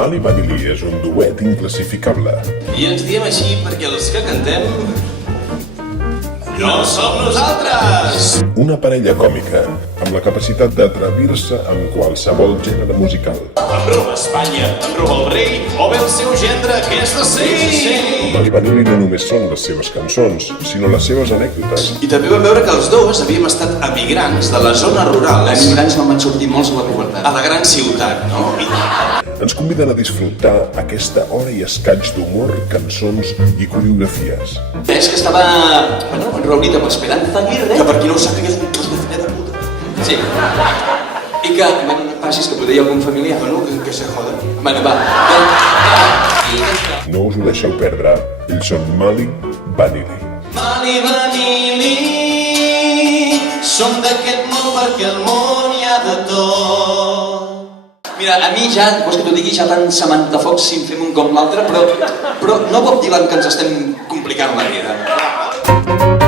Mali Vanilli és un duet inclassificable. I ens diem així perquè els que cantem no som nosaltres! Una parella còmica, amb la capacitat d'atrevir-se amb qualsevol gènere musical. Em roba Espanya, em roba el rei, o bé el seu gendre, que és de ser! Mali Vanilli no només són les seves cançons, sinó les seves anècdotes. I també vam veure que els dos havíem estat emigrants de les zones rurals. Emigrants no van sortir molts a la pubertat. A la gran ciutat, no? Ens conviden a disfrutar aquesta hora i escaig d'humor, cançons i coreografies. És que estava, reunit amb Esperanza Aguirre, Que per qui no ho sàpiga és un tros de filet de puta. sí, i que, passis que poder hi ha algun familiar. Bueno, que se joda. Bueno, va. No us ho deixeu perdre, ells són Mali Vanilli. Mali Vanilli, som d'aquest món perquè al món hi ha de tot. Mira, a mi ja, vols que t'ho digui, ja tant Samantha si en fem un com l'altre, però no pot dir que ens estem complicant la vida.